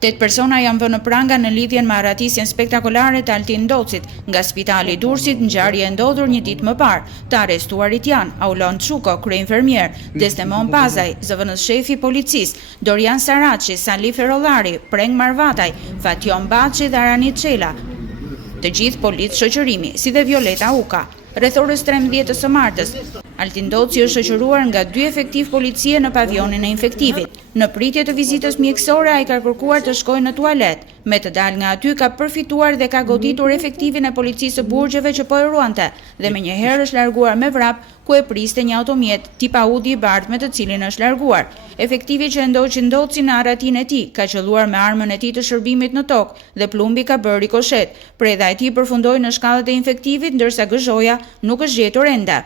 8 persona janë vënë në pranga në lidhjen me arratisjen spektakolare të Altin Docit nga Spitali i Durrësit, ngjarje e ndodhur një ditë më parë. Të arrestuarit janë Aulon Çuko, kryeinfermier, Desdemon Pazaj, zëvendës shefi i policisë, Dorian Saraçi, Sali Ferollari, Preng Marvataj, Fatjon Baçi dhe Aranit Çela. Të gjithë policë shoqërimi, si dhe Violeta Uka. Rreth orës 13 së martës, Altin Doci është shoqëruar nga 2 efektiv policie në pavionin e infektivit. Në pritje të vizitës mjekësore, ai ka kërkuar të shkojë në tualet. Me të dalë nga aty ka përfituar dhe ka goditur efektivin e policisë së Burgjeve që po e ruante dhe menjëherë është larguar me vrap ku e priste një automjet tip Audi i bardhë me të cilin është larguar. Efektivi që e ndoqi Ndoci në arratin e tij ka qelluar me armën e tij të shërbimit në tokë dhe plumbi ka bërë rikoshet. Predha e tij përfundoi në shkallët e infektivit ndërsa gëzhoja nuk është gjetur ende.